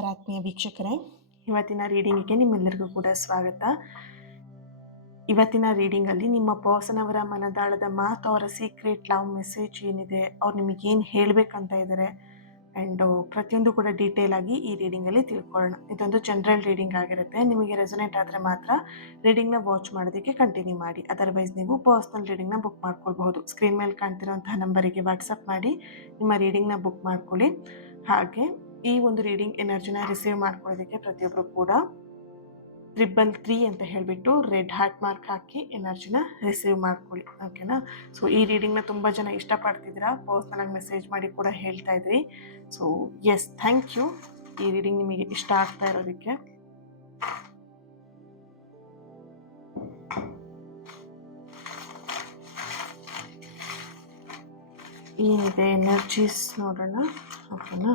ನಮಸ್ಕಾರ ಆತ್ಮೀಯ ವೀಕ್ಷಕರೇ, ಇವತ್ತಿನ ರೀಡಿಂಗಿಗೆ ನಿಮ್ಮೆಲ್ಲರಿಗೂ ಕೂಡ ಸ್ವಾಗತ. ಇವತ್ತಿನ ರೀಡಿಂಗಲ್ಲಿ ನಿಮ್ಮ ಪರ್ಸನ್ ಅವರ ಮನದಾಳದ ಮಾತು, ಅವರ ಸೀಕ್ರೆಟ್ ಲವ್ ಮೆಸೇಜ್ ಏನಿದೆ, ಅವ್ರು ನಿಮಗೇನು ಹೇಳಬೇಕಂತ ಇದ್ದಾರೆ ಆ್ಯಂಡ್ ಪ್ರತಿಯೊಂದು ಕೂಡ ಡೀಟೇಲ್ ಆಗಿ ಈ ರೀಡಿಂಗಲ್ಲಿ ತಿಳ್ಕೊಳ್ಳೋಣ. ಇದೊಂದು ಜನರಲ್ ರೀಡಿಂಗ್ ಆಗಿರುತ್ತೆ. ನಿಮಗೆ ರೆಸೊನೇಟ್ ಆದರೆ ಮಾತ್ರ ರೀಡಿಂಗ್ನ ವಾಚ್ ಮಾಡೋದಕ್ಕೆ ಕಂಟಿನ್ಯೂ ಮಾಡಿ. ಅದರ್ವೈಸ್ ನೀವು ಪರ್ಸ್ನಲ್ ರೀಡಿಂಗ್ನ ಬುಕ್ ಮಾಡ್ಕೊಳ್ಬಹುದು. ಸ್ಕ್ರೀನ್ ಮೇಲೆ ಕಾಣ್ತಿರೋಂತಹ ನಂಬರಿಗೆ ವಾಟ್ಸಪ್ ಮಾಡಿ ನಿಮ್ಮ ರೀಡಿಂಗ್ನ ಬುಕ್ ಮಾಡ್ಕೊಳ್ಳಿ. ಹಾಗೆ ಈ ಒಂದು ರೀಡಿಂಗ್ ಎನರ್ಜಿನ ರಿಸೀವ್ ಮಾಡ್ಕೊಳ್ಳೋದಕ್ಕೆ ಪ್ರತಿಯೊಬ್ಬರು ಕೂಡ 333 ಅಂತ ಹೇಳಿಬಿಟ್ಟು ರೆಡ್ ಹಾರ್ಟ್ ಮಾರ್ಕ್ ಹಾಕಿ ಎನರ್ಜಿನ ರಿಸೀವ್ ಮಾಡ್ಕೊಳ್ಳಿ. ಓಕೆನಾ? ಸೊ ಈ ರೀಡಿಂಗ್ನ ತುಂಬ ಜನ ಇಷ್ಟಪಡ್ತಿದ್ದೀರಾ, ಪರ್ಸ್ನಲಾಗಿ ಮೆಸೇಜ್ ಮಾಡಿ ಕೂಡ ಹೇಳ್ತಾ ಇದ್ರಿ. ಸೊ ಎಸ್, ಥ್ಯಾಂಕ್ ಯು ಈ ರೀಡಿಂಗ್ ನಿಮಗೆ ಇಷ್ಟ ಆಗ್ತಾ ಇರೋದಕ್ಕೆ. ಏನಿದೆ ಎನರ್ಜೀಸ್ ನೋಡೋಣ. ಓಕೆನಾ?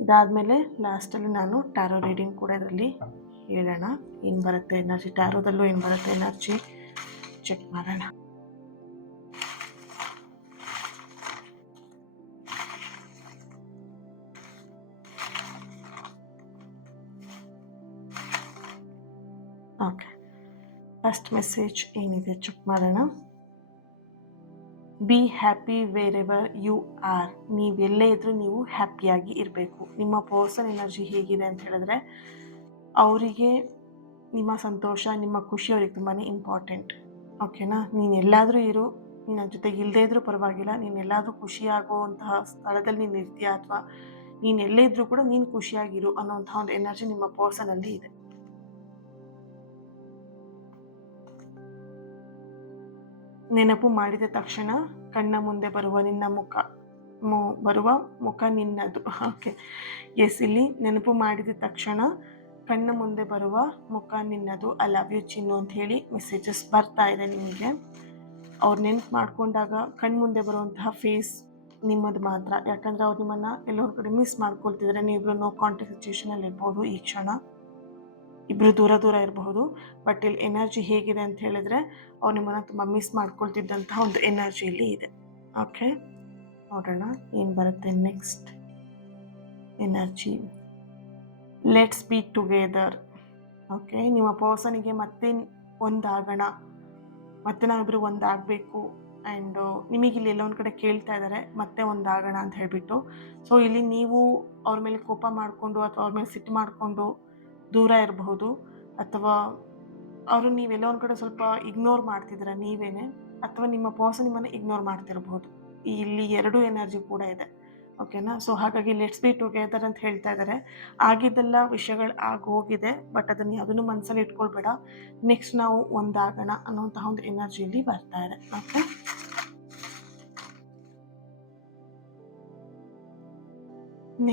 ಇದಾದಮೇಲೆ ಲಾಸ್ಟಲ್ಲಿ ನಾನು ಟ್ಯಾರೋ ರೀಡಿಂಗ್ ಕೂಡ ಇದರಲ್ಲಿ ಹೇಳೋಣ. ಏನು ಬರುತ್ತೆ ಎನರ್ಜಿ, ಟ್ಯಾರೋದಲ್ಲೂ ಏನು ಬರುತ್ತೆ ಎನರ್ಜಿ ಚೆಕ್ ಮಾಡೋಣ. ಓಕೆ, ಫಸ್ಟ್ ಮೆಸೇಜ್ ಏನಿದೆ ಚೆಕ್ ಮಾಡೋಣ. Be happy wherever you are. ನೀವೆಲ್ಲೇ ಇದ್ರೂ ನೀವು ಹ್ಯಾಪಿಯಾಗಿ ಇರಬೇಕು. ನಿಮ್ಮ ಪರ್ಸನ್ ಎನರ್ಜಿ ಹೇಗಿದೆ ಅಂತ ಹೇಳಿದ್ರೆ, ಅವರಿಗೆ ನಿಮ್ಮ ಸಂತೋಷ, ನಿಮ್ಮ ಖುಷಿ ಅವ್ರಿಗೆ ತುಂಬಾ ಇಂಪಾರ್ಟೆಂಟ್. ಓಕೆನಾ? ನೀನು ಎಲ್ಲಾದರೂ ಇರು, ನಿನ್ನ ಜೊತೆಗೆ ಇಲ್ಲದೇ ಇದ್ರೂ ಪರವಾಗಿಲ್ಲ, ನೀನು ಎಲ್ಲಾದರೂ ಖುಷಿಯಾಗುವಂತಹ ಸ್ಥಳದಲ್ಲಿ ನೀನು ಇರ್ತೀಯ, ಅಥವಾ ನೀನು ಎಲ್ಲೇ ಇದ್ರೂ ಕೂಡ ನೀನು ಖುಷಿಯಾಗಿರು ಅನ್ನೋಂಥ ಒಂದು ಎನರ್ಜಿ ನಿಮ್ಮ ಪರ್ಸನಲ್ಲಿ ಇದೆ. ನೆನಪು ಮಾಡಿದ ತಕ್ಷಣ ಕಣ್ಣ ಮುಂದೆ ಬರುವ ನಿನ್ನ ಬರುವ ಮುಖ ನಿನ್ನದು. ಓಕೆ, ಎಸ್, ಇಲ್ಲಿ ನೆನಪು ಮಾಡಿದ ತಕ್ಷಣ ಕಣ್ಣ ಮುಂದೆ ಬರುವ ಮುಖ ನಿನ್ನದು, ಐ ಲವ್ ಯು ಚಿನ್ನು ಅಂತ ಹೇಳಿ ಮೆಸೇಜಸ್ ಬರ್ತಾ ಇದೆ ನಿಮಗೆ. ಅವ್ರು ನೆನಪು ಮಾಡ್ಕೊಂಡಾಗ ಕಣ್ಮುಂದೆ ಬರುವಂತಹ ಫೇಸ್ ನಿಮ್ಮದು ಮಾತ್ರ. ಯಾಕಂದರೆ ಅವ್ರು ನಿಮ್ಮನ್ನು ಎಲ್ಲೊಂದು ಕಡೆ ಮಿಸ್ ಮಾಡ್ಕೊಳ್ತಿದ್ರೆ, ನೀವಿಬ್ರು ನೋ ಕಾಂಟ್ಯಾಕ್ಟ್ ಸಿಚುವೇಶನಲ್ಲಿ ಇರ್ಬೋದು ಈ ಕ್ಷಣ, ಇಬ್ಬರು ದೂರ ಇರಬಹುದು. ಬಟ್ ಇಲ್ಲಿ ಎನರ್ಜಿ ಹೇಗಿದೆ ಅಂತ ಹೇಳಿದ್ರೆ, ಅವ್ರು ನಿಮ್ಮನ್ನು ತುಂಬ ಮಿಸ್ ಮಾಡ್ಕೊಳ್ತಿದ್ದಂತಹ ಒಂದು ಎನರ್ಜಿ ಇಲ್ಲಿ ಇದೆ. ಓಕೆ, ನೋಡೋಣ ಏನು ಬರುತ್ತೆ next energy. Let's be together. Okay, ನಿಮ್ಮ ಪರ್ಸನಿಗೆ ಮತ್ತೆ ಒಂದಾಗೋಣ, ಮತ್ತೆ ನಾವಿಬ್ಬರು ಒಂದಾಗಬೇಕು. ಆ್ಯಂಡ್ ನಿಮಗಿಲ್ಲಿ ಎಲ್ಲೊಂದು ಕಡೆ ಕೇಳ್ತಾ ಇದ್ದಾರೆ ಮತ್ತೆ ಒಂದಾಗೋಣ ಅಂತ ಹೇಳಿಬಿಟ್ಟು. ಸೊ ಇಲ್ಲಿ ನೀವು ಅವ್ರ ಮೇಲೆ ಕೋಪ ಮಾಡಿಕೊಂಡು ಅಥವಾ ಅವ್ರ ಮೇಲೆ ಸಿಟ್ಟು ಮಾಡಿಕೊಂಡು ದೂರ ಇರಬಹುದು, ಅಥವಾ ಅವರು ನೀವೆಲ್ಲ ಒಂದು ಕಡೆ ಸ್ವಲ್ಪ ಇಗ್ನೋರ್ ಮಾಡ್ತಿದ್ದೀರ ನೀವೇನೆ, ಅಥವಾ ನಿಮ್ಮ ಪರ್ಸನ್ ನಿಮ್ಮನ್ನು ಇಗ್ನೋರ್ ಮಾಡ್ತಿರಬಹುದು. ಇಲ್ಲಿ ಎರಡು ಎನರ್ಜಿ ಕೂಡ ಇದೆ. ಓಕೆನಾ? ಸೊ ಹಾಗಾಗಿ ಲೆಟ್ಸ್ ಬಿ ಟುಗೆದರ್ ಅಂತ ಹೇಳ್ತಾ ಇದ್ದಾರೆ. ಆಗಿದ್ದೆಲ್ಲ ವಿಷಯಗಳು ಆಗೋಗಿದೆ, ಬಟ್ ಅದನ್ನು ಯಾವುದನ್ನು ಮನಸ್ಸಲ್ಲಿ ಇಟ್ಕೊಳ್ಬೇಡ, ನೆಕ್ಸ್ಟ್ ನಾವು ಒಂದಾಗೋಣ ಅನ್ನೋಂತಹ ಒಂದು ಎನರ್ಜಿ ಇಲ್ಲಿ ಬರ್ತಾ ಇದೆ. ಓಕೆ,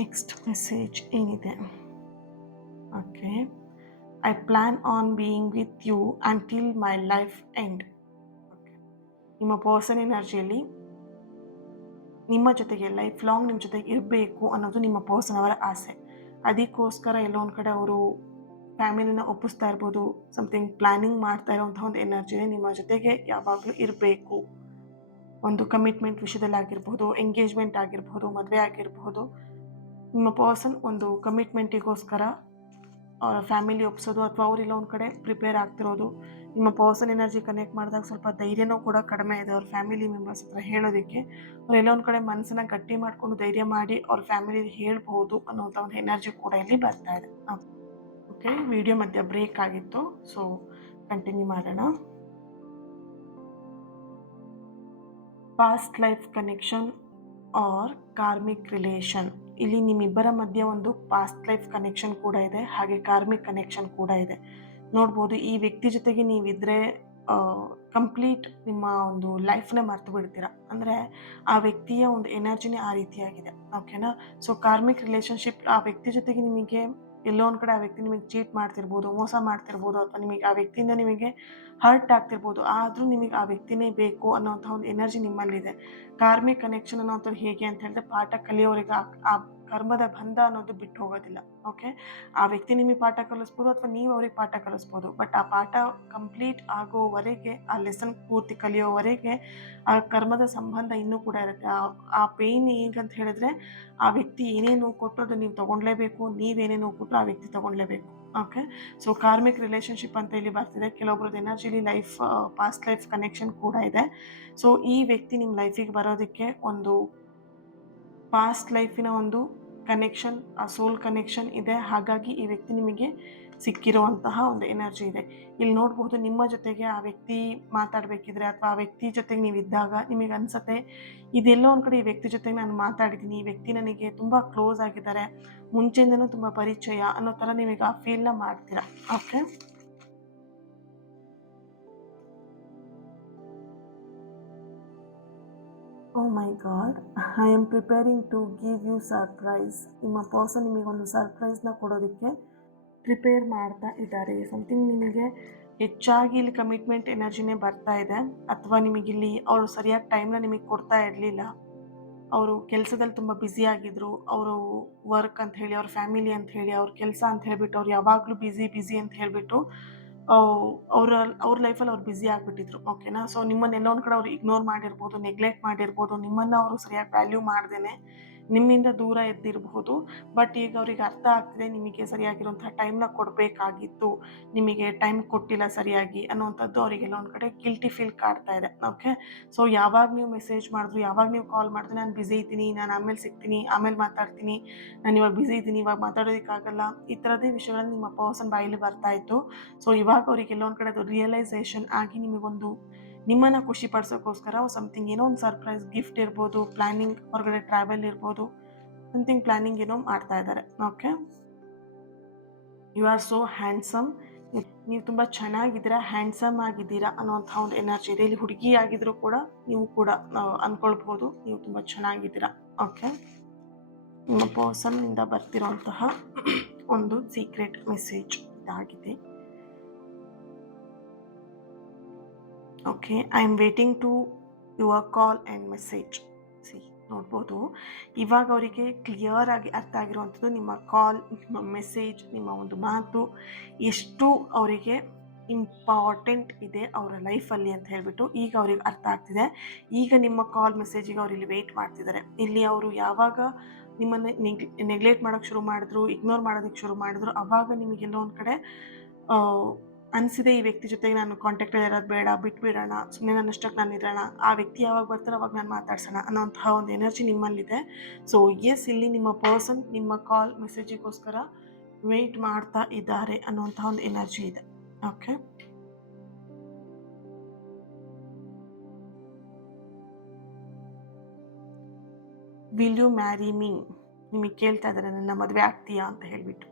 ನೆಕ್ಸ್ಟ್ ಮೆಸೇಜ್ ಏನಿದೆ. Okay, I plan on being with you until my life end. Okay, ನಿಮ್ಮ ಪರ್ಸನ್ ಎನರ್ಜಿಯಲ್ಲಿ ನಿಮ್ಮ ಜೊತೆಗೆ ಲೈಫ್ ಲಾಂಗ್ ನಿಮ್ಮ ಜೊತೆಗೆ ಇರಬೇಕು ಅನ್ನೋದು ನಿಮ್ಮ ಪರ್ಸನ್ ಅವರ ಆಸೆ. ಅದಕ್ಕೋಸ್ಕರ ಎಲ್ಲೋ ಒಂದು ಕಡೆ ಅವರು ಫ್ಯಾಮಿಲಿನ ಒಪ್ಪಿಸ್ತಾ ಇರ್ಬೋದು, ಸಮಥಿಂಗ್ ಪ್ಲ್ಯಾನಿಂಗ್ ಮಾಡ್ತಾ ಇರೋವಂಥ ಒಂದು ಎನರ್ಜಿನೇ ನಿಮ್ಮ ಜೊತೆಗೆ ಯಾವಾಗಲೂ ಇರಬೇಕು. ಒಂದು ಕಮಿಟ್ಮೆಂಟ್ ವಿಷಯದಲ್ಲಿ ಆಗಿರ್ಬೋದು, ಎಂಗೇಜ್ಮೆಂಟ್ ಆಗಿರ್ಬೋದು, ಮದುವೆ ಆಗಿರ್ಬೋದು, ನಿಮ್ಮ ಪರ್ಸನ್ ಒಂದು ಕಮಿಟ್ಮೆಂಟಿಗೋಸ್ಕರ ಅವರ ಫ್ಯಾಮಿಲಿ ಒಪ್ಸೋದು ಅಥವಾ ಅವರೆಲ್ಲ ಒಂದು ಕಡೆ ಪ್ರಿಪೇರ್ ಆಗ್ತಿರೋದು. ನಿಮ್ಮ ಪರ್ಸನ್ ಎನರ್ಜಿ ಕನೆಕ್ಟ್ ಮಾಡಿದಾಗ ಸ್ವಲ್ಪ ಧೈರ್ಯನೂ ಕೂಡ ಕಡಿಮೆ ಇದೆ ಅವ್ರ ಫ್ಯಾಮಿಲಿ ಮೆಂಬರ್ಸ್ ಹತ್ರ ಹೇಳೋದಕ್ಕೆ. ಅವರೆಲ್ಲ ಒಂದು ಕಡೆ ಮನಸ್ಸನ್ನು ಗಟ್ಟಿ ಮಾಡಿಕೊಂಡು ಧೈರ್ಯ ಮಾಡಿ ಅವ್ರ ಫ್ಯಾಮಿಲಿ ಹೇಳ್ಬೋದು ಅನ್ನೋಂಥ ಒಂದು ಎನರ್ಜಿ ಕೂಡ ಇಲ್ಲಿ ಬರ್ತಾ ಇದೆ. ಓಕೆ, ವಿಡಿಯೋ ಮಧ್ಯ ಬ್ರೇಕ್ ಆಗಿತ್ತು, ಸೊ ಕಂಟಿನ್ಯೂ ಮಾಡೋಣ. Past life connection or karmic relation. ಇಲ್ಲಿ ನಿಮ್ಮಿಬ್ಬರ ಮಧ್ಯೆ ಒಂದು ಪಾಸ್ಟ್ ಲೈಫ್ ಕನೆಕ್ಷನ್ ಕೂಡ ಇದೆ, ಹಾಗೆ ಕಾರ್ಮಿಕ್ ಕನೆಕ್ಷನ್ ಕೂಡ ಇದೆ. ನೋಡ್ಬೋದು, ಈ ವ್ಯಕ್ತಿ ಜೊತೆಗೆ ನೀವಿದ್ರೆ ಕಂಪ್ಲೀಟ್ ನಿಮ್ಮ ಒಂದು ಲೈಫ್ನೇ ಮರ್ತು ಬಿಡ್ತೀರಾ. ಅಂದರೆ ಆ ವ್ಯಕ್ತಿಯ ಒಂದು ಎನರ್ಜಿನೇ ಆ ರೀತಿಯಾಗಿದೆ. ಓಕೆನಾ? ಸೊ ಕಾರ್ಮಿಕ್ ರಿಲೇಷನ್ಶಿಪ್, ಆ ವ್ಯಕ್ತಿ ಜೊತೆಗೆ ನಿಮಗೆ ಎಲ್ಲೋ ಒಂದು ಕಡೆ ಆ ವ್ಯಕ್ತಿ ನಿಮಗೆ ಚೀಟ್ ಮಾಡ್ತಿರ್ಬೋದು, ಮೋಸ ಮಾಡ್ತಿರ್ಬೋದು, ಅಥವಾ ನಿಮಗೆ ಆ ವ್ಯಕ್ತಿಯಿಂದ ನಿಮಗೆ ಹರ್ಟ್ ಆಗ್ತಿರ್ಬೋದು. ಆದರೂ ನಿಮಗೆ ಆ ವ್ಯಕ್ತಿನೇ ಬೇಕು ಅನ್ನೋಂಥ ಒಂದು ಎನರ್ಜಿ ನಿಮ್ಮಲ್ಲಿದೆ. ಕಾರ್ಮಿಕ್ ಕನೆಕ್ಷನ್ ಅನ್ನೋಂಥದ್ದು ಹೇಗೆ ಅಂತ ಹೇಳಿದ್ರೆ, ಪಾಠ ಕಲಿಯೋರಿಗೆ ಆ ಕರ್ಮದ ಬಂಧ ಅನ್ನೋದು ಬಿಟ್ಟು ಹೋಗೋದಿಲ್ಲ. ಓಕೆ, ಆ ವ್ಯಕ್ತಿ ನಿಮಗೆ ಪಾಠ ಕಲಿಸ್ಬೋದು ಅಥವಾ ನೀವು ಅವ್ರಿಗೆ ಪಾಠ ಕಲಿಸ್ಬೋದು. ಬಟ್ ಆ ಪಾಠ ಕಂಪ್ಲೀಟ್ ಆಗೋವರೆಗೆ, ಆ ಲೆಸನ್ ಪೂರ್ತಿ ಕಲಿಯೋವರೆಗೆ ಆ ಕರ್ಮದ ಸಂಬಂಧ ಇನ್ನೂ ಕೂಡ ಇರುತ್ತೆ. ಆ ಪೇಯ್ನ್ ಹೇಗಂತ ಹೇಳಿದ್ರೆ, ಆ ವ್ಯಕ್ತಿ ಏನೇ ನೋವು ಕೊಟ್ಟರು ಅದನ್ನು ನೀವು ತೊಗೊಳ್ಲೇಬೇಕು, ನೀವೇನೇ ನೋವು ಕೊಟ್ಟರು ಆ ವ್ಯಕ್ತಿ ತೊಗೊಳ್ಲೇಬೇಕು. ಓಕೆ, ಸೊ ಕಾರ್ಮಿಕ್ ರಿಲೇಷನ್ಶಿಪ್ ಅಂತ ಇಲ್ಲಿ ಬರ್ತಿದೆ. ಕೆಲವೊಬ್ರದ್ದು ಎನರ್ಜಿಲಿ ಪಾಸ್ಟ್ ಲೈಫ್ ಕನೆಕ್ಷನ್ ಕೂಡ ಇದೆ. ಸೊ ಈ ವ್ಯಕ್ತಿ ನಿಮ್ಮ ಲೈಫಿಗೆ ಬರೋದಕ್ಕೆ ಒಂದು ಪಾಸ್ಟ್ ಲೈಫಿನ ಒಂದು ಕನೆಕ್ಷನ್, ಆ ಸೋಲ್ ಕನೆಕ್ಷನ್ ಇದೆ. ಹಾಗಾಗಿ ಈ ವ್ಯಕ್ತಿ ನಿಮಗೆ ಸಿಕ್ಕಿರುವಂತಹ ಒಂದು ಎನರ್ಜಿ ಇದೆ. ಇಲ್ಲಿ ನೋಡ್ಬೋದು, ನಿಮ್ಮ ಜೊತೆಗೆ ಆ ವ್ಯಕ್ತಿ ಮಾತಾಡಬೇಕಿದ್ರೆ ಅಥವಾ ಆ ವ್ಯಕ್ತಿ ಜೊತೆಗೆ ನೀವು ಇದ್ದಾಗ ನಿಮಗೆ ಅನ್ಸುತ್ತೆ, ಇದೆಲ್ಲೋ ಒಂದು ಕಡೆ ಈ ವ್ಯಕ್ತಿ ಜೊತೆಗೆ ನಾನು ಮಾತಾಡಿದ್ದೀನಿ, ಈ ವ್ಯಕ್ತಿ ನನಗೆ ತುಂಬ ಕ್ಲೋಸ್ ಆಗಿದ್ದಾರೆ, ಮುಂಚೆಯಿಂದನೂ ತುಂಬ ಪರಿಚಯ ಅನ್ನೋ ಥರ ನೀವೀಗ ಆ ಫೀಲ್ನ ಮಾಡ್ತೀರಾ. Okay, oh my God, I am preparing to give you surprise. ನಿಮ್ಮ ಪರ್ಸನ್ ನಿಮಗೊಂದು ಸರ್ಪ್ರೈಸ್ನ ಕೊಡೋದಕ್ಕೆ ಪ್ರಿಪೇರ್ ಮಾಡ್ತಾ ಇದ್ದಾರೆ. ಸಮಥಿಂಗ್ ನಿಮಗೆ ಹೆಚ್ಚಾಗಿ ಇಲ್ಲಿ ಕಮಿಟ್ಮೆಂಟ್ ಎನರ್ಜಿನೇ ಬರ್ತಾ ಇದೆ, ಅಥವಾ ನಿಮಗಿಲ್ಲಿ ಅವರು ಸರಿಯಾಗಿ ಟೈಮ್ನ ನಿಮಗೆ ಕೊಡ್ತಾ ಇರಲಿಲ್ಲ. ಅವರು ಕೆಲಸದಲ್ಲಿ ತುಂಬ ಬ್ಯುಸಿಯಾಗಿದ್ದರು. ಅವರು ವರ್ಕ್ ಅಂತ ಹೇಳಿ, ಅವ್ರ ಫ್ಯಾಮಿಲಿ ಅಂತ ಹೇಳಿ, ಅವ್ರ ಕೆಲಸ ಅಂತ ಹೇಳಿಬಿಟ್ಟು ಅವ್ರು ಯಾವಾಗಲೂ ಬ್ಯುಸಿ ಅಂತ ಹೇಳಿಬಿಟ್ಟು ಅವ್ರ ಲೈಫಲ್ಲಿ ಅವ್ರು ಬ್ಯುಸಿ ಆಗಿಬಿಟ್ಟಿದ್ರು. ಓಕೆನಾ, ಸೊ ನಿಮ್ಮನ್ನೆಲ್ಲೋ ಒಂದು ಕಡೆ ಅವ್ರು ಇಗ್ನೋರ್ ಮಾಡಿರ್ಬೋದು, ನೆಗ್ಲೆಕ್ಟ್ ಮಾಡಿರ್ಬೋದು, ನಿಮ್ಮನ್ನು ಅವರು ಸರಿಯಾಗಿ ವ್ಯಾಲ್ಯೂ ಮಾಡ್ದೇನೆ ನಿಮ್ಮಿಂದ ದೂರ ಎದ್ದಿರಬಹುದು. ಬಟ್ ಈಗ ಅವ್ರಿಗೆ ಅರ್ಥ ಆಗ್ತಿದೆ, ನಿಮಗೆ ಸರಿಯಾಗಿರುವಂತಹ ಟೈಮ್ನ ಕೊಡಬೇಕಾಗಿತ್ತು, ನಿಮಗೆ ಟೈಮ್ ಕೊಟ್ಟಿಲ್ಲ ಸರಿಯಾಗಿ ಅನ್ನೋವಂಥದ್ದು ಅವರಿಗೆಲ್ಲ ಒಂದು ಕಡೆ ಗಿಲ್ಟಿ ಫೀಲ್ ಕಾಡ್ತಾ ಇದೆ. ಓಕೆ, ಸೊ ಯಾವಾಗ ನೀವು ಮೆಸೇಜ್ ಮಾಡಿದ್ರು, ಯಾವಾಗ ನೀವು ಕಾಲ್ ಮಾಡಿದ್ರೆ ನಾನು ಬ್ಯುಸಿ ಇದ್ದೀನಿ, ನಾನು ಆಮೇಲೆ ಸಿಗ್ತೀನಿ, ಆಮೇಲೆ ಮಾತಾಡ್ತೀನಿ, ನಾನು ಇವಾಗ ಬ್ಯುಸಿ ಇದ್ದೀನಿ, ಇವಾಗ ಮಾತಾಡೋದಕ್ಕಾಗಲ್ಲ, ಈ ಥರದೇ ವಿಷಯಗಳನ್ನು ನಿಮ್ಮ ಪರ್ಸನ್ ಬಾಯಲ್ಲಿ ಬರ್ತಾ ಇತ್ತು. ಸೊ ಇವಾಗ ಅವರಿಗೆಲ್ಲ ಒಂದು ಕಡೆ ಅದು ರಿಯಲೈಸೇಷನ್ ಆಗಿ ನಿಮ್ಮನ್ನು ಖುಷಿ ಪಡಿಸೋಕ್ಕೋಸ್ಕರ ಸಮಥಿಂಗ್ ಏನೋ ಒಂದು ಸರ್ಪ್ರೈಸ್ ಗಿಫ್ಟ್ ಇರ್ಬೋದು, ಪ್ಲ್ಯಾನಿಂಗ್, ಹೊರಗಡೆ ಟ್ರಾವೆಲ್ ಇರ್ಬೋದು, ಸಮಥಿಂಗ್ ಪ್ಲ್ಯಾನಿಂಗ್ ಏನೋ ಮಾಡ್ತಾ ಇದ್ದಾರೆ. Okay, you are so handsome. ನೀವು ತುಂಬ ಚೆನ್ನಾಗಿದ್ದೀರಾ, ಹ್ಯಾಂಡ್ಸಮ್ ಆಗಿದ್ದೀರಾ ಅನ್ನೋಂಥ ಒಂದು ಎನರ್ಜಿ ಇದೆ. ಇಲ್ಲಿ ಹುಡುಗಿ ಆಗಿದ್ರೂ ಕೂಡ ನೀವು ಕೂಡ ಅಂದ್ಕೊಳ್ಬೋದು, ನೀವು ತುಂಬ ಚೆನ್ನಾಗಿದ್ದೀರಾ. ಓಕೆ, ನಿಮ್ಮ ಪರ್ಸನ್ನಿಂದ ಬರ್ತಿರೋಂತಹ ಒಂದು ಸೀಕ್ರೆಟ್ ಮೆಸೇಜ್ ಇದಾಗಿದೆ. Okay, I am waiting to your call and message. ನೋಡ್ಬೋದು, ಇವಾಗ ಅವರಿಗೆ ಕ್ಲಿಯರ್ ಆಗಿ ಅರ್ಥ ಆಗಿರುವಂಥದ್ದು ನಿಮ್ಮ ಕಾಲ್, ನಿಮ್ಮ ಮೆಸೇಜ್, ನಿಮ್ಮ ಒಂದು ಮಾತು ಎಷ್ಟು ಅವರಿಗೆ ಇಂಪಾರ್ಟೆಂಟ್ ಇದೆ ಅವರ ಲೈಫಲ್ಲಿ ಅಂತ ಹೇಳಿಬಿಟ್ಟು ಈಗ ಅವ್ರಿಗೆ ಅರ್ಥ ಆಗ್ತಿದೆ. ಈಗ ನಿಮ್ಮ ಕಾಲ್ ಮೆಸೇಜಿಗೆ ಅವ್ರು ಇಲ್ಲಿ ವೆಯ್ಟ್ ಮಾಡ್ತಿದ್ದಾರೆ. ಇಲ್ಲಿ ಅವರು ಯಾವಾಗ ನಿಮ್ಮನ್ನು ನೆಗ್ಲೆಕ್ಟ್ ಮಾಡೋಕ್ಕೆ ಶುರು ಮಾಡಿದ್ರು, ಇಗ್ನೋರ್ ಮಾಡೋದಕ್ಕೆ ಶುರು ಮಾಡಿದ್ರು, ಆವಾಗ ನಿಮಗೆಲ್ಲೋ ಒಂದು ಕಡೆ ಅನಿಸಿದೆ, ಈ ವ್ಯಕ್ತಿ ಜೊತೆಗೆ ನಾನು ಕಾಂಟ್ಯಾಕ್ಟಲ್ಲಿ ಇರೋದು ಬೇಡ, ಬಿಟ್ಬಿಡೋಣ, ಸುಮ್ಮನೆ ನನ್ನಷ್ಟಕ್ಕೆ ನಾನು ಇರೋಣ, ಆ ವ್ಯಕ್ತಿ ಯಾವಾಗ ಬರ್ತಾರೋ ಅವಾಗ ನಾನು ಮಾತಾಡ್ಸೋಣ ಅನ್ನೋಂತಹ ಒಂದು ಎನರ್ಜಿ ನಿಮ್ಮಲ್ಲಿದೆ. ಸೊ ಎಸ್, ಇಲ್ಲಿ ನಿಮ್ಮ ಪರ್ಸನ್ ನಿಮ್ಮ ಕಾಲ್ ಮೆಸೇಜಿಗೋಸ್ಕರ ವೆಯ್ಟ್ ಮಾಡ್ತಾ ಇದ್ದಾರೆ ಅನ್ನೋಂತಹ ಒಂದು ಎನರ್ಜಿ ಇದೆ. Okay, will you marry me, ನಿಮಗೆ ಕೇಳ್ತಾ ಇದ್ದಾರೆ ನನ್ನ ಮದುವೆ ಆಗ್ತೀಯಾ ಅಂತ ಹೇಳಿಬಿಟ್ಟು.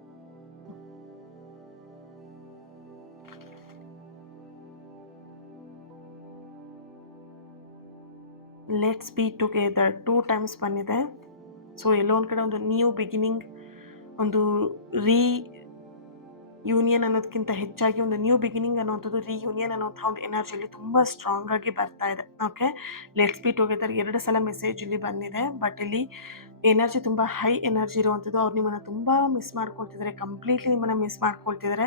ಲೆಟ್ಸ್ ಬಿ ಟುಗೆದರ್ 2 ಟೈಮ್ಸ್ ಬಂದಿದೆ. ಸೊ ಎಲ್ಲೋ ಒಂದು ಕಡೆ ಒಂದು ನ್ಯೂ ಬಿಗಿನಿಂಗ್, ಒಂದು ಯೂನಿಯನ್ ಅನ್ನೋದಕ್ಕಿಂತ ಹೆಚ್ಚಾಗಿ ಒಂದು ನ್ಯೂ ಬಿಗಿನಿಂಗ್ ಅನ್ನೋಂಥದ್ದು, ಯೂನಿಯನ್ ಅನ್ನೋಂಥ ಒಂದು ಎನರ್ಜಿಯಲ್ಲಿ ತುಂಬ ಸ್ಟ್ರಾಂಗ್ ಆಗಿ ಬರ್ತಾ ಇದೆ. ಓಕೆ, ಲೆಟ್ಸ್ ಬಿ ಟುಗೆದರ್ 2 ಸಲ ಮೆಸೇಜ್ ಇಲ್ಲಿ ಬಂದಿದೆ. ಬಟ್ ಇಲ್ಲಿ ಎನರ್ಜಿ ತುಂಬ ಹೈ ಎನರ್ಜಿ ಇರುವಂಥದ್ದು. ಅವ್ರು ನಿಮ್ಮನ್ನು ತುಂಬ ಮಿಸ್ ಮಾಡ್ಕೊಳ್ತಿದ್ದಾರೆ, ಕಂಪ್ಲೀಟ್ಲಿ ನಿಮ್ಮನ್ನು ಮಿಸ್ ಮಾಡ್ಕೊಳ್ತಿದ್ದಾರೆ.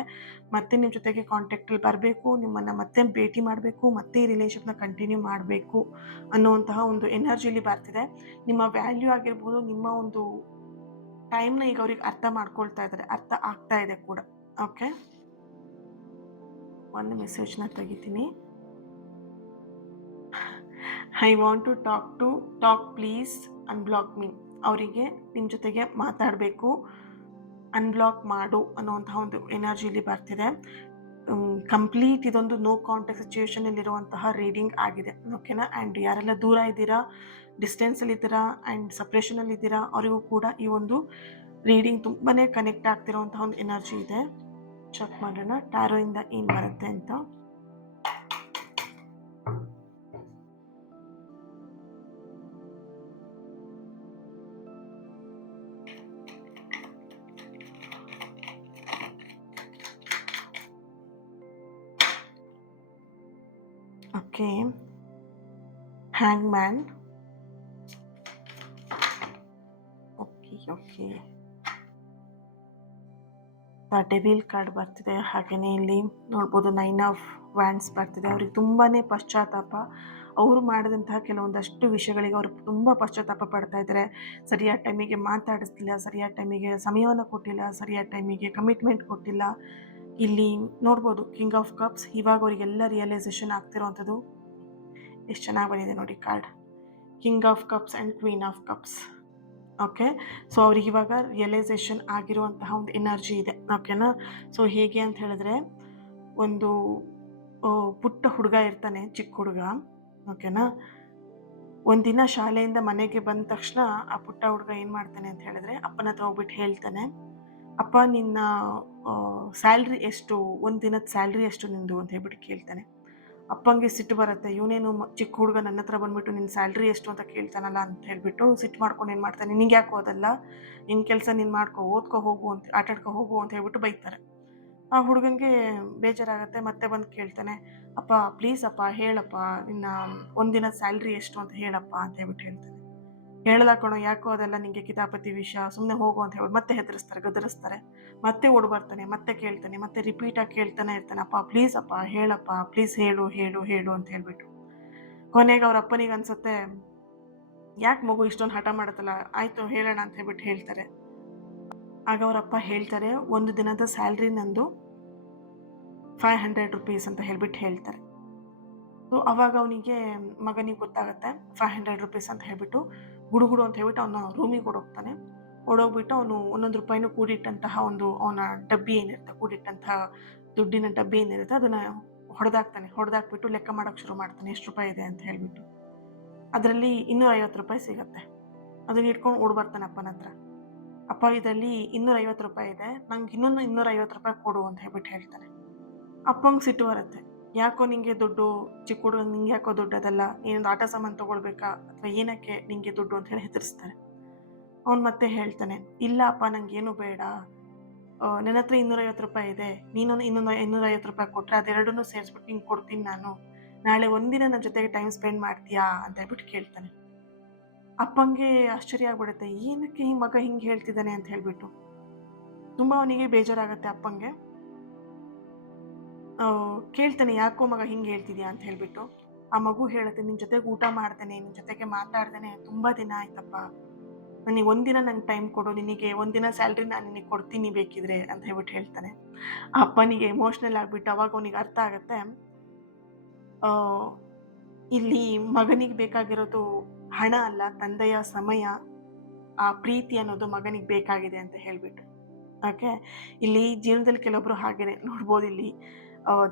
ಮತ್ತೆ ನಿಮ್ಮ ಜೊತೆಗೆ ಕಾಂಟ್ಯಾಕ್ಟಲ್ಲಿ ಬರಬೇಕು, ನಿಮ್ಮನ್ನು ಮತ್ತೆ ಭೇಟಿ ಮಾಡಬೇಕು, ಮತ್ತೆ ಈ ರಿಲೇಷನ್ನ ಕಂಟಿನ್ಯೂ ಮಾಡಬೇಕು ಅನ್ನುವಂತಹ ಒಂದು ಎನರ್ಜಿಲಿ ಬರ್ತಿದೆ. ನಿಮ್ಮ ವ್ಯಾಲ್ಯೂ ಆಗಿರ್ಬೋದು, ನಿಮ್ಮ ಒಂದು ಟೈಮ್ನ ಈಗ ಅವ್ರಿಗೆ ಅರ್ಥ ಮಾಡ್ಕೊಳ್ತಾ ಇದ್ದಾರೆ, ಅರ್ಥ ಆಗ್ತಾ ಇದೆ ಕೂಡ. ಓಕೆ, ಒಂದು ಮೆಸೇಜ್ನ ತೆಗಿತೀನಿ. I want to talk please unblock me. ಅವರಿಗೆ ನಿಮ್ಮ ಜೊತೆಗೆ ಮಾತಾಡಬೇಕು, ಅನ್ಬ್ಲಾಕ್ ಮಾಡು ಅನ್ನೋಂಥ ಒಂದು ಎನರ್ಜಿಲಿ ಬರ್ತಿದೆ. ಕಂಪ್ಲೀಟ್ ಇದೊಂದು ನೋ ಕಾಂಟ್ಯಾಕ್ಟ್ ಸಿಚುವೇಷನಲ್ಲಿರುವಂತಹ ರೀಡಿಂಗ್ ಆಗಿದೆ. ಓಕೆನಾ, ಆ್ಯಂಡ್ ಯಾರೆಲ್ಲ ದೂರ ಇದ್ದೀರಾ, ಡಿಸ್ಟೆನ್ಸಲ್ಲಿದ್ದೀರಾ ಆ್ಯಂಡ್ ಸಪ್ರೇಷನಲ್ಲಿದ್ದೀರಾ, ಅವರಿಗೂ ಕೂಡ ಈ ಒಂದು ರೀಡಿಂಗ್ ತುಂಬಾ ಕನೆಕ್ಟ್ ಆಗ್ತಿರೋಂಥ ಒಂದು ಎನರ್ಜಿ ಇದೆ. ಚೆಕ್ ಮಾಡೋಣ ಟ್ಯಾರೋ ಇಂದ ಏನು ಬರುತ್ತೆ ಅಂತ. Okay, hang man. Okay, okay, devil card ಬರ್ತಿದೆ. ಹಾಗೆಯೇ ಇಲ್ಲಿ ನೋಡ್ಬೋದು 9 ಆಫ್ ವ್ಯಾಂಡ್ಸ್ ಬರ್ತಿದೆ. ಅವ್ರಿಗೆ ತುಂಬಾ ಪಶ್ಚಾತ್ತಾಪ, ಅವರು ಮಾಡಿದಂತಹ ಕೆಲವೊಂದಷ್ಟು ವಿಷಯಗಳಿಗೆ ಅವರು ತುಂಬ ಪಶ್ಚಾತ್ತಾಪ ಪಡ್ತಾ ಇದ್ದಾರೆ. ಸರಿಯಾದ ಟೈಮಿಗೆ ಮಾತಾಡಿಸ್ಲಿಲ್ಲ, ಸರಿಯಾದ ಟೈಮಿಗೆ ಸಮಯವನ್ನು ಕೊಟ್ಟಿಲ್ಲ, ಸರಿಯಾದ ಟೈಮಿಗೆ ಕಮಿಟ್ಮೆಂಟ್ ಕೊಟ್ಟಿಲ್ಲ. ಇಲ್ಲಿ ನೋಡ್ಬೋದು ಕಿಂಗ್ ಆಫ್ ಕಪ್ಸ್. ಇವಾಗ ಅವರಿಗೆಲ್ಲ ರಿಯಲೈಸೇಷನ್ ಆಗ್ತಿರೋವಂಥದ್ದು. ಎಷ್ಟು ಚೆನ್ನಾಗಿ ಬಂದಿದೆ ನೋಡಿ card, king of cups and queen of cups. Okay, so ಅವ್ರಿಗೆ ಇವಾಗ ರಿಯಲೈಸೇಷನ್ ಆಗಿರುವಂತಹ ಒಂದು ಎನರ್ಜಿ ಇದೆ. ಓಕೆನಾ, ಸೊ ಹೇಗೆ ಅಂತ ಹೇಳಿದ್ರೆ, ಒಂದು ಪುಟ್ಟ ಹುಡುಗ ಇರ್ತಾನೆ, ಚಿಕ್ಕ ಹುಡುಗ. ಓಕೆನಾ, ಒಂದಿನ ಶಾಲೆಯಿಂದ ಮನೆಗೆ ಬಂದ ತಕ್ಷಣ ಆ ಪುಟ್ಟ ಹುಡುಗ ಏನು ಮಾಡ್ತಾನೆ ಅಂತ ಹೇಳಿದ್ರೆ, ಅಪ್ಪನ ಹತ್ರ ಹೋಗ್ಬಿಟ್ಟು ಹೇಳ್ತಾನೆ, ಅಪ್ಪ ನಿನ್ನ ಸ್ಯಾಲ್ರಿ ಎಷ್ಟು, ಒಂದು ದಿನದ ಸ್ಯಾಲ್ರಿ ಎಷ್ಟು ನಿಂದು ಅಂತ ಹೇಳ್ಬಿಟ್ಟು ಕೇಳ್ತಾನೆ. ಅಪ್ಪಂಗೆ ಸಿಟ್ಟು ಬರುತ್ತೆ, ಇವನೇನು ಚಿಕ್ಕ ಹುಡುಗ ನನ್ನ ಹತ್ರ ಬಂದ್ಬಿಟ್ಟು ನಿನ್ನ ಸ್ಯಾಲ್ರಿ ಎಷ್ಟು ಅಂತ ಕೇಳ್ತಾನಲ್ಲ ಅಂತ ಹೇಳ್ಬಿಟ್ಟು ಸಿಟ್ಟು ಮಾಡ್ಕೊಂಡು ಏನು ಮಾಡ್ತಾನೆ, ನಿಂಗೆ ಯಾಕೆ ಓದಲ್ಲ, ನಿನ್ನ ಕೆಲಸ ನೀನು ಮಾಡ್ಕೊ, ಓದ್ಕೊ ಹೋಗು ಅಂತ, ಆಟಾಡ್ಕೊ ಹೋಗು ಅಂತ ಹೇಳ್ಬಿಟ್ಟು ಬೈತಾರೆ. ಆ ಹುಡುಗನಿಗೆ ಬೇಜಾರಾಗುತ್ತೆ, ಮತ್ತೆ ಬಂದು ಕೇಳ್ತಾನೆ, ಅಪ್ಪ ಪ್ಲೀಸ್ ಅಪ್ಪ ಹೇಳಪ್ಪ, ನಿನ್ನ ಒಂದಿನ ಸ್ಯಾಲ್ರಿ ಎಷ್ಟು ಅಂತ ಹೇಳಪ್ಪ ಅಂತ ಹೇಳ್ಬಿಟ್ಟು ಹೇಳ್ತಾನೆ. ಹೇಳಲ್ಲ ಕಣೋ, ಯಾಕೋ ಅದೆಲ್ಲ ನಿಂಗೆ ಕಿತಾಪತಿ ವಿಷಯ, ಸುಮ್ಮನೆ ಹೋಗು ಅಂತ ಹೇಳ್ಬಿಟ್ಟು ಮತ್ತೆ ಹೆದರಿಸ್ತಾರೆ, ಗದರಿಸ್ತಾರೆ. ಮತ್ತೆ ಓಡ್ ಬರ್ತಾನೆ, ಮತ್ತೆ ಕೇಳ್ತಾನೆ, ಮತ್ತೆ ರಿಪೀಟಾಗಿ ಕೇಳ್ತಾನೆ ಇರ್ತಾನೆ, ಅಪ್ಪ ಪ್ಲೀಸ್ ಅಪ್ಪ ಹೇಳಪ್ಪ, ಪ್ಲೀಸ್ ಹೇಳು ಹೇಳು ಹೇಳು ಅಂತ ಹೇಳ್ಬಿಟ್ಟು. ಕೊನೆಗೆ ಅವ್ರ ಅಪ್ಪನಿಗೆ ಅನ್ಸುತ್ತೆ, ಯಾಕೆ ಮಗು ಇಷ್ಟೊಂದು ಹಠ ಮಾಡುತ್ತಲ್ಲ, ಆಯಿತು ಹೇಳೋಣ ಅಂತ ಹೇಳ್ಬಿಟ್ಟು ಹೇಳ್ತಾರೆ. ಆಗ ಅವರಪ್ಪ ಹೇಳ್ತಾರೆ, ಒಂದು ದಿನದ ಸ್ಯಾಲ್ರಿ ನಂದು 500 ರುಪೀಸ್ ಅಂತ ಹೇಳ್ಬಿಟ್ಟು ಹೇಳ್ತಾರೆ. ಸೊ ಅವಾಗ ಅವನಿಗೆ ಮಗನಿಗೆ ಗೊತ್ತಾಗುತ್ತೆ 500 ರುಪೀಸ್ ಅಂತ ಹೇಳ್ಬಿಟ್ಟು, ಗುಡುಗುಡು ಅಂತ ಹೇಳ್ಬಿಟ್ಟು ಅವನ ರೂಮಿಗೆ ಓಡೋಗ್ತಾನೆ. ಓಡೋಗ್ಬಿಟ್ಟು ಅವನು 1 ರೂಪಾಯಿನೂ ಕೂಡಿಟ್ಟಂತಹ ಒಂದು ಅವನ ಡಬ್ಬಿ ಏನಿರುತ್ತೆ, ಕೂಡಿಟ್ಟಂತಹ ದುಡ್ಡಿನ ಡಬ್ಬಿ ಏನಿರುತ್ತೆ ಅದನ್ನು ಹೊಡೆದಾಕ್ಬಿಟ್ಟು ಲೆಕ್ಕ ಮಾಡೋಕ್ಕೆ ಶುರು ಮಾಡ್ತಾನೆ, ಎಷ್ಟು ರೂಪಾಯಿ ಇದೆ ಅಂತ ಹೇಳ್ಬಿಟ್ಟು. ಅದರಲ್ಲಿ 250 ರೂಪಾಯಿ ಸಿಗುತ್ತೆ. ಅದನ್ನ ಇಟ್ಕೊಂಡು ಓಡ್ಬರ್ತಾನೆ ಅಪ್ಪನ ಹತ್ರ, ಅಪ್ಪ ಇದರಲ್ಲಿ 250 ರೂಪಾಯಿ ಇದೆ, ನಂಗೆ ಇನ್ನೊಂದು 250 ರೂಪಾಯಿ ಕೊಡು ಅಂತ ಹೇಳ್ಬಿಟ್ಟು ಹೇಳ್ತಾನೆ. ಅಪ್ಪಂಗೆ ಸಿಟ್ಟು ಬರುತ್ತೆ, ಯಾಕೋ ನಿಂಗೆ ದುಡ್ಡು, ಚಿಕ್ಕ ಹುಡುಗ ನಿಂಗೆ ಯಾಕೋ ದುಡ್ಡು, ಅದಲ್ಲ ಏನೊಂದು ಆಟ ಸಾಮಾನು ತೊಗೊಳ್ಬೇಕಾ ಅಥವಾ ಏನಕ್ಕೆ ನಿಂಗೆ ದುಡ್ಡು ಅಂತ ಹೇಳಿ ಹೆದರಿಸ್ತಾರೆ. ಅವ್ನು ಮತ್ತೆ ಹೇಳ್ತಾನೆ, ಇಲ್ಲ ಅಪ್ಪ ನಂಗೇನು ಬೇಡ, ನನ್ನ ಹತ್ರ 250 ರೂಪಾಯಿ ಇದೆ, ನೀನೊಂದು ಇನ್ನೊಂದು 250 ರೂಪಾಯಿ ಕೊಟ್ಟರೆ ಅದೆರಡನ್ನೂ ಸೇರಿಸ್ಬಿಟ್ಟು ನಿಂಗೆ ಕೊಡ್ತೀನಿ ನಾನು, ನಾಳೆ ಒಂದಿನ ನನ್ನ ಜೊತೆಗೆ ಟೈಮ್ ಸ್ಪೆಂಡ್ ಮಾಡ್ತೀಯಾ ಅಂತ ಹೇಳ್ಬಿಟ್ಟು ಕೇಳ್ತಾನೆ. ಅಪ್ಪಂಗೆ ಆಶ್ಚರ್ಯ ಆಗ್ಬಿಡುತ್ತೆ, ಏನಕ್ಕೆ ಈ ಮಗ ಹಿಂಗೆ ಹೇಳ್ತಿದ್ದಾನೆ ಅಂತ ಹೇಳ್ಬಿಟ್ಟು. ತುಂಬ ಅವನಿಗೆ ಬೇಜಾರಾಗತ್ತೆ ಅಪ್ಪಂಗೆ. ಕೇಳ್ತಾನೆ, ಯಾಕೋ ಮಗ ಹಿಂಗೆ ಹೇಳ್ತಿದ್ಯಾ ಅಂತ ಹೇಳ್ಬಿಟ್ಟು. ಆ ಮಗು ಹೇಳುತ್ತೆ, ನಿನ್ನ ಜೊತೆಗೆ ಊಟ ಮಾಡ್ತೇನೆ, ನಿನ್ನ ಜೊತೆಗೆ ಮಾತಾಡ್ತೇನೆ, ತುಂಬ ದಿನ ಆಯ್ತಪ್ಪ, ನನಗೆ ಒಂದಿನ ನಂಗೆ ಟೈಮ್ ಕೊಡು, ನಿನಗೆ ಒಂದಿನ ಸ್ಯಾಲ್ರಿ ನಾನು ನಿನಗೆ ಕೊಡ್ತೀನಿ ಬೇಕಿದ್ರೆ ಅಂತ ಹೇಳ್ಬಿಟ್ಟು ಹೇಳ್ತಾನೆ. ಅಪ್ಪನಿಗೆ ಎಮೋಷ್ನಲ್ ಆಗಿಬಿಟ್ಟು ಅವಾಗ ಅವನಿಗೆ ಅರ್ಥ ಆಗುತ್ತೆ, ಇಲ್ಲಿ ಮಗನಿಗೆ ಬೇಕಾಗಿರೋದು ಹಣ ಅಲ್ಲ, ತಂದೆಯ ಸಮಯ, ಆ ಪ್ರೀತಿ ಅನ್ನೋದು ಮಗನಿಗೆ ಬೇಕಾಗಿದೆ ಅಂತ ಹೇಳ್ಬಿಟ್ಟು. ಓಕೆ, ಇಲ್ಲಿ ಜೀವನದಲ್ಲಿ ಕೆಲವೊಬ್ರು ಹಾಗೇನೆ ನೋಡ್ಬೋದು. ಇಲ್ಲಿ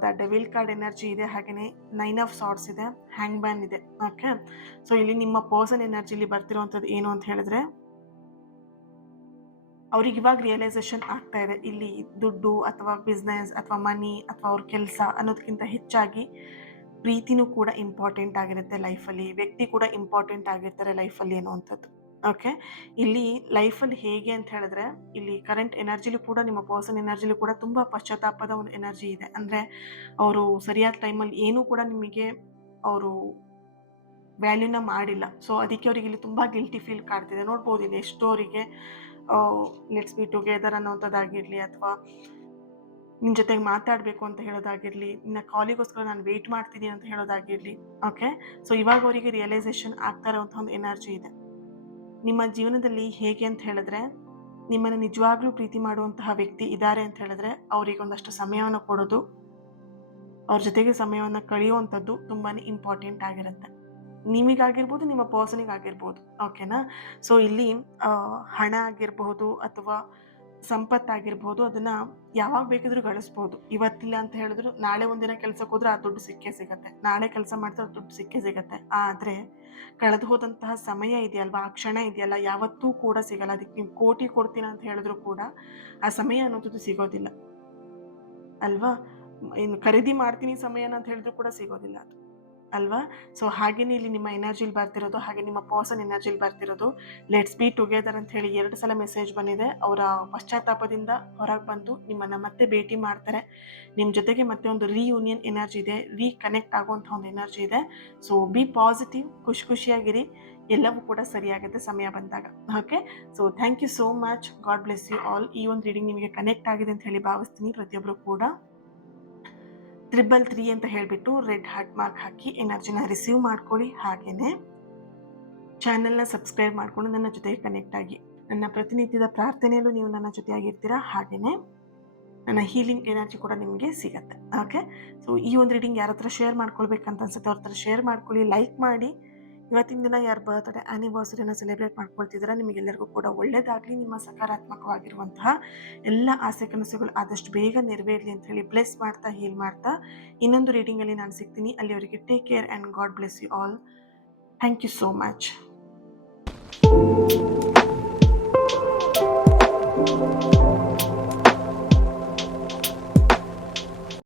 ದ ಡೆವಿಲ್ ಕಾರ್ಡ್ ಎನರ್ಜಿ ಇದೆ, ಹಾಗೆಯೇ 9 ಆಫ್ ಸಾರ್ಟ್ಸ್ ಇದೆ, ಹ್ಯಾಂಗ್ ಮ್ಯಾನ್ ಇದೆ. ಓಕೆ, ಸೊ ಇಲ್ಲಿ ನಿಮ್ಮ ಪರ್ಸನ್ ಎನರ್ಜಿಲಿ ಬರ್ತಿರೋವಂಥದ್ದು ಏನು ಅಂತ ಹೇಳಿದ್ರೆ, ಅವ್ರಿಗೆ ಇವಾಗ ರಿಯಲೈಸೇಷನ್ ಆಗ್ತಾ ಇದೆ, ಇಲ್ಲಿ ದುಡ್ಡು ಅಥವಾ ಬಿಸ್ನೆಸ್ ಅಥವಾ ಮನಿ ಅಥವಾ ಅವ್ರ ಕೆಲಸ ಅನ್ನೋದಕ್ಕಿಂತ ಹೆಚ್ಚಾಗಿ ಪ್ರೀತಿನೂ ಕೂಡ ಇಂಪಾರ್ಟೆಂಟ್ ಆಗಿರುತ್ತೆ ಲೈಫಲ್ಲಿ, ವ್ಯಕ್ತಿ ಕೂಡ ಇಂಪಾರ್ಟೆಂಟ್ ಆಗಿರ್ತಾರೆ ಲೈಫಲ್ಲಿ ಅನ್ನುವಂಥದ್ದು. ಓಕೆ, ಇಲ್ಲಿ ಲೈಫಲ್ಲಿ ಹೇಗೆ ಅಂತ ಹೇಳಿದ್ರೆ, ಇಲ್ಲಿ ಕರೆಂಟ್ ಎನರ್ಜಿಲೂ ಕೂಡ, ನಿಮ್ಮ ಪರ್ಸನ್ ಎನರ್ಜಿಲೂ ಕೂಡ ತುಂಬ ಪಶ್ಚಾತ್ತಾಪದ ಒಂದು ಎನರ್ಜಿ ಇದೆ. ಅಂದರೆ ಅವರು ಸರಿಯಾದ ಟೈಮಲ್ಲಿ ಏನೂ ಕೂಡ ನಿಮಗೆ ಅವರು ವ್ಯಾಲ್ಯೂನ ಮಾಡಿಲ್ಲ. ಸೊ ಅದಕ್ಕೆ ಅವ್ರಿಗೆ ಇಲ್ಲಿ ತುಂಬ ಗಿಲ್ಟಿ ಫೀಲ್ ಕಾಡ್ತಿದೆ. ನೋಡ್ಬೋದು ಇಲ್ಲಿ ಎಷ್ಟು ಅವರಿಗೆ ಲೆಟ್ಸ್ ಬಿ ಟುಗೆದರ್ ಅನ್ನೋಂಥದ್ದಾಗಿರಲಿ, ಅಥವಾ ನಿನ್ನ ಜೊತೆಗೆ ಮಾತಾಡಬೇಕು ಅಂತ ಹೇಳೋದಾಗಿರಲಿ, ನಿನ್ನ ಕಾಲಿಗೋಸ್ಕರ ನಾನು ವೆಯ್ಟ್ ಮಾಡ್ತೀನಿ ಅಂತ ಹೇಳೋದಾಗಿರಲಿ. ಓಕೆ, ಸೊ ಇವಾಗ ಅವರಿಗೆ ರಿಯಲೈಸೇಷನ್ ಆಗ್ತಾ ಇರೋವಂಥ ಒಂದು ಎನರ್ಜಿ ಇದೆ. ನಿಮ್ಮ ಜೀವನದಲ್ಲಿ ಹೇಗೆ ಅಂತ ಹೇಳಿದ್ರೆ, ನಿಮ್ಮನ್ನು ನಿಜವಾಗ್ಲೂ ಪ್ರೀತಿ ಮಾಡುವಂತಹ ವ್ಯಕ್ತಿ ಇದ್ದಾರೆ ಅಂತ ಹೇಳಿದ್ರೆ, ಅವರಿಗೆ ಒಂದಷ್ಟು ಸಮಯವನ್ನು ಕೊಡೋದು, ಅವ್ರ ಜೊತೆಗೆ ಸಮಯವನ್ನು ಕಳೆಯುವಂಥದ್ದು ತುಂಬಾ ಇಂಪಾರ್ಟೆಂಟ್ ಆಗಿರುತ್ತೆ. ನಿಮಗಾಗಿರ್ಬೋದು, ನಿಮ್ಮ ಪರ್ಸನಿಗಾಗಿರ್ಬೋದು. ಓಕೆನಾ, ಸೊ ಇಲ್ಲಿ ಹಣ ಆಗಿರಬಹುದು ಅಥವಾ ಸಂಪತ್ತಾಗಿರ್ಬೋದು, ಅದನ್ನು ಯಾವಾಗ ಬೇಕಿದ್ರೂ ಗಳಿಸ್ಬೋದು. ಇವತ್ತಿಲ್ಲ ಅಂತ ಹೇಳಿದ್ರು ನಾಳೆ ಒಂದಿನ ಕೆಲಸಕ್ಕೆ ಹೋದ್ರೆ ಆ ದುಡ್ಡು ಸಿಕ್ಕೇ ಸಿಗುತ್ತೆ, ನಾಳೆ ಕೆಲಸ ಮಾಡಿದ್ರೆ ದುಡ್ಡು ಸಿಕ್ಕೇ ಸಿಗುತ್ತೆ. ಆದರೆ ಕಳೆದು ಹೋದಂತಹ ಸಮಯ ಇದೆಯಲ್ವಾ, ಆ ಕ್ಷಣ ಇದೆಯಲ್ಲ, ಯಾವತ್ತೂ ಕೂಡ ಸಿಗಲ್ಲ. ಅದಕ್ಕೆ ನೀವು ಕೋಟಿ ಕೊಡ್ತೀನಿ ಅಂತ ಹೇಳಿದ್ರು ಕೂಡ ಆ ಸಮಯ ಅನ್ನೋದು ಸಿಗೋದಿಲ್ಲ ಅಲ್ವಾ. ಇನ್ನು ಖರೀದಿ ಮಾಡ್ತೀನಿ ಸಮಯನ ಅಂತ ಹೇಳಿದ್ರು ಕೂಡ ಸಿಗೋದಿಲ್ಲ ಅದು ಅಲ್ವಾ. ಸೊ ಹಾಗೇನೆ ಇಲ್ಲಿ ನಿಮ್ಮ ಎನರ್ಜಿಲಿ ಬರ್ತಿರೋದು, ಹಾಗೆ ನಿಮ್ಮ ಪರ್ಸನ್ ಎನರ್ಜಿಲಿ ಬರ್ತಿರೋದು, ಲೆಟ್ಸ್ ಬಿ ಟುಗೆದರ್ ಅಂತ ಹೇಳಿ 2 ಸಲ ಮೆಸೇಜ್ ಬಂದಿದೆ. ಅವರ ಪಶ್ಚಾತ್ತಾಪದಿಂದ ಹೊರಗೆ ಬಂದು ನಿಮ್ಮನ್ನು ಮತ್ತೆ ಭೇಟಿ ಮಾಡ್ತಾರೆ. ನಿಮ್ಮ ಜೊತೆಗೆ ಮತ್ತೆ ಒಂದು ರೀಯೂನಿಯನ್ ಎನರ್ಜಿ ಇದೆ, ರೀಕನೆಕ್ಟ್ ಆಗುವಂಥ ಒಂದು ಎನರ್ಜಿ ಇದೆ. ಸೊ ಬಿ ಪಾಸಿಟಿವ್, ಖುಷಿಯಾಗಿರಿ. ಎಲ್ಲವೂ ಕೂಡ ಸರಿಯಾಗುತ್ತೆ ಸಮಯ ಬಂದಾಗ. Okay, so thank you so much. God bless you all. ಈ ಒಂದು ರೀಡಿಂಗ್ ನಿಮಗೆ ಕನೆಕ್ಟ್ ಆಗಿದೆ ಅಂತ ಹೇಳಿ ಭಾವಿಸ್ತೀನಿ. ಪ್ರತಿಯೊಬ್ಬರು ಕೂಡ 333 ಅಂತ ಹೇಳಿಬಿಟ್ಟು ರೆಡ್ ಹಾರ್ಟ್ ಮಾರ್ಕ್ ಹಾಕಿ ಎನರ್ಜಿನ ರಿಸೀವ್ ಮಾಡ್ಕೊಳ್ಳಿ. ಹಾಗೆಯೇ ಚಾನೆಲ್ನ ಸಬ್ಸ್ಕ್ರೈಬ್ ಮಾಡಿಕೊಂಡು ನನ್ನ ಜೊತೆಗೆ ಕನೆಕ್ಟ್ ಆಗಿ. ನನ್ನ ಪ್ರತಿನಿತ್ಯದ ಪ್ರಾರ್ಥನೆಯಲ್ಲೂ ನೀವು ನನ್ನ ಜೊತೆಯಾಗಿರ್ತೀರಾ. ಹಾಗೆಯೇ ನನ್ನ ಹೀಲಿಂಗ್ ಎನರ್ಜಿ ಕೂಡ ನಿಮಗೆ ಸಿಗತ್ತೆ. ಓಕೆ, ಸೊ ಈ ಒಂದು ರೀಡಿಂಗ್ ಯಾರ ಹತ್ರ ಶೇರ್ ಮಾಡ್ಕೊಳ್ಬೇಕಂತ ಅನ್ಸುತ್ತೆ ಅವ್ರ ಹತ್ರ ಶೇರ್ ಮಾಡ್ಕೊಳ್ಳಿ, ಲೈಕ್ ಮಾಡಿ. ಇವತ್ತಿನ ದಿನ ಯಾರು ಬರ್ತ್ಡೇ ಆ್ಯನಿವರ್ಸರಿನ ಸೆಲೆಬ್ರೇಟ್ ಮಾಡ್ಕೊಳ್ತಿದ್ದೀರಾ ನಿಮಗೆಲ್ಲರಿಗೂ ಕೂಡ ಒಳ್ಳೇದಾಗಲಿ. ನಿಮ್ಮ ಸಕಾರಾತ್ಮಕವಾಗಿರುವಂತಹ ಎಲ್ಲ ಆಸೆ ಕನಸುಗಳು ಆದಷ್ಟು ಬೇಗ ನೆರವೇರಲಿ ಅಂತ ಹೇಳಿ ಬ್ಲೆಸ್ ಮಾಡ್ತಾ ಹೀಲ್ ಮಾಡ್ತಾ ಇನ್ನೊಂದು ರೀಡಿಂಗಲ್ಲಿ ನಾನು ಸಿಗ್ತೀನಿ. ಅಲ್ಲಿವರೆಗೆ take care and God bless you all. Thank you so much.